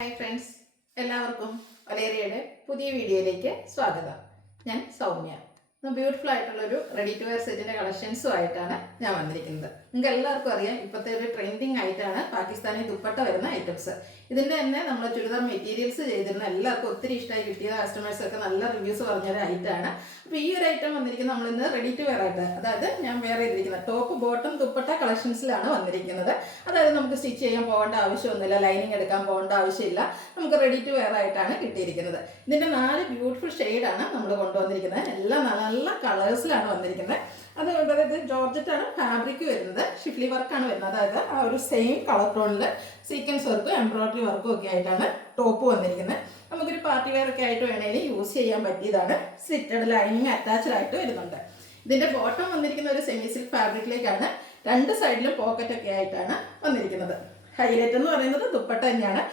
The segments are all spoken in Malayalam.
ഹായ് ഫ്രണ്ട്സ്, എല്ലാവർക്കും ഒലേറിയയുടെ പുതിയ വീഡിയോയിലേക്ക് സ്വാഗതം. ഞാൻ സൗമ്യ. ബ്യൂട്ടിഫുൾ ആയിട്ടുള്ളൊരു റെഡി ടു വെയർ സെറ്റിൻ്റെ കളക്ഷൻസുമായിട്ടാണ് ഞാൻ വന്നിരിക്കുന്നത്. നിങ്ങൾക്ക് എല്ലാവർക്കും അറിയാം, ഇപ്പോഴത്തെ ഒരു ട്രെൻഡിങ് ആയിട്ടാണ് പാകിസ്ഥാനി ദുപ്പട്ട വരുന്ന ഐറ്റംസ്. ഇതിൻ്റെ തന്നെ നമ്മൾ ചുരിദാർ മെറ്റീരിയൽസ് ചെയ്തിരുന്ന എല്ലാവർക്കും ഒത്തിരി ഇഷ്ടമായി കിട്ടിയ കസ്റ്റമേഴ്സൊക്കെ നല്ല റിവ്യൂസ് പറഞ്ഞൊരു ഐറ്റമാണ്. അപ്പോൾ ഈ ഒരു ഐറ്റം വന്നിരിക്കുന്നത് നമ്മളിന്ന് റെഡി ടു വെയർ ആയിട്ട്, അതായത് ഞാൻ വേറെ ചെയ്തിരിക്കുന്നത് ടോപ്പ് ബോട്ടം ദുപ്പട്ട കളക്ഷൻസിലാണ് വന്നിരിക്കുന്നത്. അതായത് നമുക്ക് സ്റ്റിച്ച് ചെയ്യാൻ പോകേണ്ട ആവശ്യമൊന്നുമില്ല, ലൈനിങ് എടുക്കാൻ പോകേണ്ട ആവശ്യമില്ല, നമുക്ക് റെഡി ടു വെയർ ആയിട്ടാണ് കിട്ടിയിരിക്കുന്നത്. ഇതിൻ്റെ 4 ബ്യൂട്ടിഫുൾ ഷെയ്ഡാണ് നമ്മൾ കൊണ്ടുവന്നിരിക്കുന്നത്. എല്ലാം നല്ല കളേഴ്സിലാണ് വന്നിരിക്കുന്നത്. അതുകൊണ്ട് ഇത് ജോർജറ്റാണ് ഫാബ്രിക് വരുന്നത്, ഷിഫ്ലി വർക്കാണ് വരുന്നത്. അതായത് ആ ഒരു സെയിം കളർ ടോണിൽ സീക്വൻസ് വർക്കും എംബ്രോയിഡറി വർക്കും ഒക്കെ ആയിട്ടാണ് ടോപ്പ് വന്നിരിക്കുന്നത്. നമുക്കൊരു പാർട്ടി വെയർ ഒക്കെ ആയിട്ട് വേണമെങ്കിൽ യൂസ് ചെയ്യാൻ പറ്റിയതാണ്. സ്ലിറ്റഡ് ലൈനിങ് അറ്റാച്ച്ഡ് ആയിട്ട് വരുന്നുണ്ട്. ഇതിൻ്റെ ബോട്ടം വന്നിരിക്കുന്ന ഒരു സെമി സിൽക്ക് ഫാബ്രിക്കിലേക്കാണ്. 2 സൈഡിലും പോക്കറ്റ് ഒക്കെ ആയിട്ടാണ് വന്നിരിക്കുന്നത്. ഹൈലൈറ്റ് എന്ന് പറയുന്നത് ദുപ്പട്ട തന്നെയാണ്.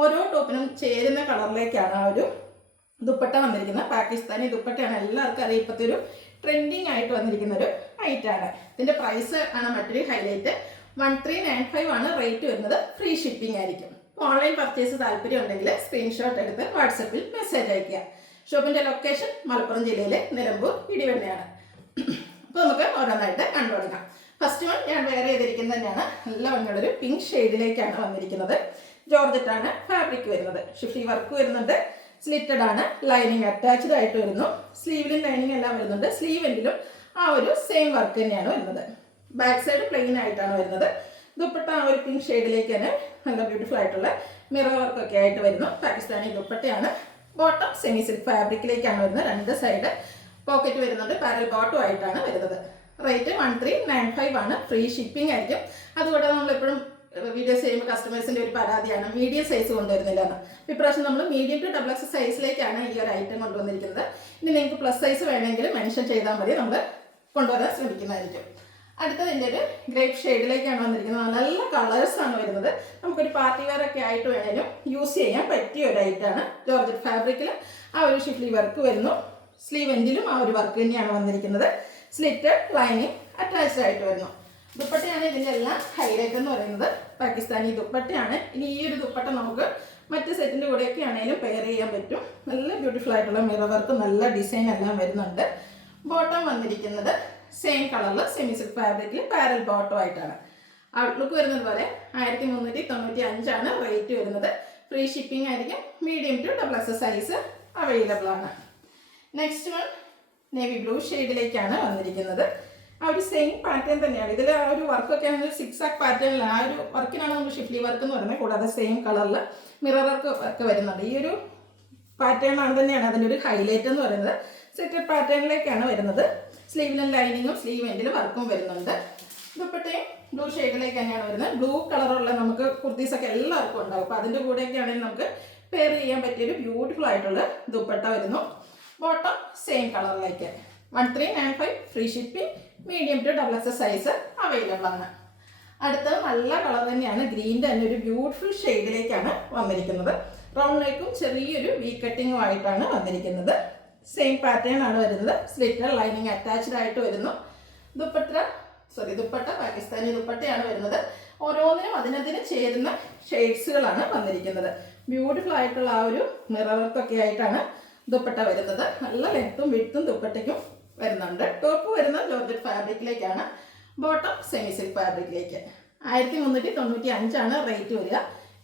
ഓരോ ടോപ്പിനും ചേരുന്ന കളറിലേക്കാണ് ആ ഒരു ദുപ്പട്ട വന്നിരിക്കുന്നത്. പാകിസ്ഥാനി ദുപ്പട്ടയാണ്, എല്ലാവർക്കും അറിയാം, ഇപ്പോഴത്തെ ഒരു ട്രെൻഡിങ് ആയിട്ട് വന്നിരിക്കുന്ന ഒരു ഐറ്റമാണ്. ഇതിൻ്റെ പ്രൈസ് ആണ് മറ്റൊരു ഹൈലൈറ്റ്. 1395 ആണ് റേറ്റ് വരുന്നത്. ഫ്രീ ഷിപ്പിംഗ് ആയിരിക്കും. ഓൺലൈൻ പർച്ചേസ് താല്പര്യം ഉണ്ടെങ്കിൽ സ്ക്രീൻഷോട്ട് എടുത്ത് വാട്സപ്പിൽ മെസ്സേജ് അയയ്ക്കുക. ഷോപ്പിൻ്റെ ലൊക്കേഷൻ മലപ്പുറം ജില്ലയിലെ നിലമ്പൂർ ഇടിവണ്ണയാണ്. അപ്പോൾ നമുക്ക് ഓരോന്നായിട്ട് കണ്ടുപിടിക്കാം. ഫസ്റ്റ് വൺ ഞാൻ വേറെ ചെയ്തിരിക്കുന്നത് തന്നെയാണ്. നല്ല ഭംഗിയുള്ളൊരു പിങ്ക് ഷെയ്ഡിലേക്കാണ് വന്നിരിക്കുന്നത്. ജോർജറ്റാണ് ഫാബ്രിക് വരുന്നത്. ഷിഫ്റ്റി വർക്ക് വരുന്നുണ്ട്. സ്ലിറ്റഡ് ആണ്, ലൈനിങ് അറ്റാച്ച്ഡ് ആയിട്ട് വരുന്നു. സ്ലീവിലും ലൈനിങ് എല്ലാം വരുന്നുണ്ട്. സ്ലീവെങ്കിലും ആ ഒരു സെയിം വർക്ക് തന്നെയാണ് വരുന്നത്. ബാക്ക് സൈഡ് പ്ലെയിൻ ആയിട്ടാണ് വരുന്നത്. ദുപ്പട്ട ആ ഒരു പിങ്ക് ഷെയ്ഡിലേക്ക് തന്നെ നല്ല ബ്യൂട്ടിഫുൾ ആയിട്ടുള്ള മിറർ വർക്കൊക്കെ ആയിട്ട് വരുന്നു. പാകിസ്ഥാനി ദുപ്പട്ടയാണ്. ബോട്ടം സെമി സിൽക്ക് ഫാബ്രിക്കിലേക്കാണ് വരുന്നത്. 2 സൈഡ് പോക്കറ്റ് വരുന്നുണ്ട്. പാരൽ ബോട്ടം ആയിട്ടാണ് വരുന്നത്. റേറ്റ് 1395 ആണ്. ഫ്രീ ഷിപ്പിംഗ് ആയിരിക്കും. അതുകൊണ്ട് നമ്മളെപ്പോഴും വീഡിയോസ് ചെയ്യുമ്പോൾ കസ്റ്റമേഴ്സിൻ്റെ ഒരു പരാതിയാണ് മീഡിയം സൈസ് കൊണ്ടുവരുന്നില്ല എന്ന്. ഇപ്രാവശ്യം നമ്മൾ മീഡിയം ടു ഡബിൾ എക്സ് സൈസിലേക്കാണ് ഈ ഒരു ഐറ്റം കൊണ്ടുവന്നിരിക്കുന്നത്. ഇനി നിങ്ങൾക്ക് പ്ലസ് സൈസ് വേണമെങ്കിൽ മെൻഷൻ ചെയ്താൽ മതി, നമ്മൾ കൊണ്ടുവരാൻ ശ്രമിക്കുന്നതായിരിക്കും. അടുത്തതിൻ്റെ ഒരു ഗ്രേപ്പ് ഷെയ്ഡിലേക്കാണ് വന്നിരിക്കുന്നത്. നല്ല കളേഴ്സാണ് വരുന്നത്. നമുക്കൊരു പാർട്ടി വെയർ ഒക്കെ ആയിട്ട് വേണമെങ്കിലും യൂസ് ചെയ്യാൻ പറ്റിയ ഒരു ഐറ്റമാണ്. ജോർജറ്റ് ഫാബ്രിക്കിൽ ആ ഒരു ഷിഫ്ലി വർക്ക് വരുന്നു. സ്ലീവ് എൻഡിലും ആ ഒരു വർക്ക് തന്നെയാണ് വന്നിരിക്കുന്നത്. സ്ലിറ്റഡ് ലൈനിങ് അറ്റാച്ച്ഡ് ആയിട്ട് വരുന്നു. ദുപ്പട്ടയാണ് ഇതിൻ്റെ എല്ലാം ഹൈലൈറ്റ് എന്ന് പറയുന്നത്. പാകിസ്ഥാനി ദുപ്പട്ടയാണ്. ഇനി ഈ ഒരു ദുപ്പട്ട നമുക്ക് മറ്റ് സെറ്റിൻ്റെ കൂടെയൊക്കെ ആണെങ്കിലും പെയർ ചെയ്യാൻ പറ്റും. നല്ല ബ്യൂട്ടിഫുൾ ആയിട്ടുള്ള മിറർ വർക്ക്, നല്ല ഡിസൈൻ എല്ലാം വരുന്നുണ്ട്. ബോട്ടം വന്നിരിക്കുന്നത് സെയിം കളറിൽ സെമി സിൽക്ക് ഫാബ്രിക്കിൽ പാരൽ ബോട്ടം ആയിട്ടാണ്. ഔട്ട്ലുക്ക് വരുന്നത് പോലെ 1395 ആണ് റേറ്റ് വരുന്നത്. ഫ്രീ ഷിപ്പിംഗ് ആയിരിക്കും. Medium to double X size available ആണ്. നെക്സ്റ്റ് വൺ നേവി ബ്ലൂ ഷെയ്ഡിലേക്കാണ് വന്നിരിക്കുന്നത്. ആ ഒരു സെയിം പാറ്റേൺ തന്നെയാണ്. ഇതിൽ ആ ഒരു വർക്കൊക്കെ ആണെങ്കിൽ 6 ആക്ക് പാറ്റേണിൽ ആ ഒരു വർക്കിനാണ് നമ്മൾ ഷിഫ്ലി വർക്ക് എന്ന് പറയുന്നത്. കൂടാതെ സെയിം കളറിൽ മിറർ വർക്ക് ഒക്കെ വരുന്നുണ്ട്. ഈ ഒരു പാറ്റേൺ ആണ് തന്നെയാണ് അതിൻ്റെ ഒരു ഹൈലൈറ്റ് എന്ന് പറയുന്നത്. സെറ്റഡ് പാറ്റേണിലേക്കാണ് വരുന്നത്. സ്ലീവിലും ലൈനിങ്ങും സ്ലീവ് എൻഡിലും വർക്കും വരുന്നുണ്ട്. ദുപ്പട്ടയും ബ്ലൂ ഷെയ്ഡിലേക്ക് തന്നെയാണ് വരുന്നത്. ബ്ലൂ കളറുള്ള നമുക്ക് കുർത്തീസൊക്കെ എല്ലാവർക്കും ഉണ്ടാകും. അപ്പോൾ അതിൻ്റെ കൂടെയൊക്കെ ആണെങ്കിൽ നമുക്ക് പെയർ ചെയ്യാൻ പറ്റിയൊരു ബ്യൂട്ടിഫുൾ ആയിട്ടുള്ള ദുപ്പട്ട വരുന്നു. ബോട്ടം സെയിം കളറിലേക്ക്. 1395 free shipping. Medium to double X size available ആണ്. അടുത്തത് നല്ല കളർ തന്നെയാണ്. ഗ്രീൻ്റെ തന്നെ ഒരു ബ്യൂട്ടിഫുൾ ഷെയ്ഡിലേക്കാണ് വന്നിരിക്കുന്നത്. റൗണ്ട് നെക്കും ചെറിയൊരു വി കട്ടിങ്ങും ആയിട്ടാണ് വന്നിരിക്കുന്നത്. സെയിം പാറ്റേൺ ആണ് വരുന്നത്. സ്ലിറ്റഡ് ലൈനിങ് അറ്റാച്ച്ഡ് ആയിട്ട് വരുന്നു. ദുപ്പട്ട പാകിസ്ഥാനി ദുപ്പട്ടയാണ് വരുന്നത്. ഓരോന്നിനും അതിനതിന് ചേരുന്ന ഷെയ്ഡ്സുകളാണ് വന്നിരിക്കുന്നത്. ബ്യൂട്ടിഫുൾ ആയിട്ടുള്ള ആ ഒരു മിറർ വർക്കൊക്കെ ആയിട്ടാണ് ദുപ്പട്ട വരുന്നത്. നല്ല ലെങ്ത്തും വിഡ്ത്തും ദുപ്പട്ടയ്ക്കും വരുന്നുണ്ട്. ടോപ്പ് വരുന്ന ജോർജറ്റ് ഫാബ്രിക്കിലേക്കാണ്. ബോട്ടം സെമി സിൽക്ക് ഫാബ്രിക്കിലേക്ക്. 1395 ആണ് റേറ്റ് വരിക.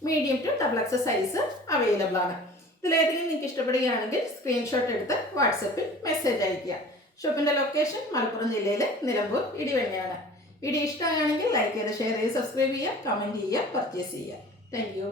Medium to double X size available ആണ്. ഇതിലേതെങ്കിലും നിങ്ങൾക്ക് ഇഷ്ടപ്പെടുകയാണെങ്കിൽ സ്ക്രീൻഷോട്ട് എടുത്ത് വാട്സപ്പിൽ മെസ്സേജ് അയയ്ക്കുക. ഷോപ്പിൻ്റെ ലൊക്കേഷൻ മലപ്പുറം ജില്ലയിലെ നിലമ്പൂർ ഇടിവണ്ണയാണ്. വീഡിയോ ഇഷ്ടമാണെങ്കിൽ ലൈക്ക് ചെയ്ത് ഷെയർ ചെയ്ത് സബ്സ്ക്രൈബ് ചെയ്യുക, കമൻറ്റ് ചെയ്യുക, പർച്ചേസ് ചെയ്യുക. Thank you.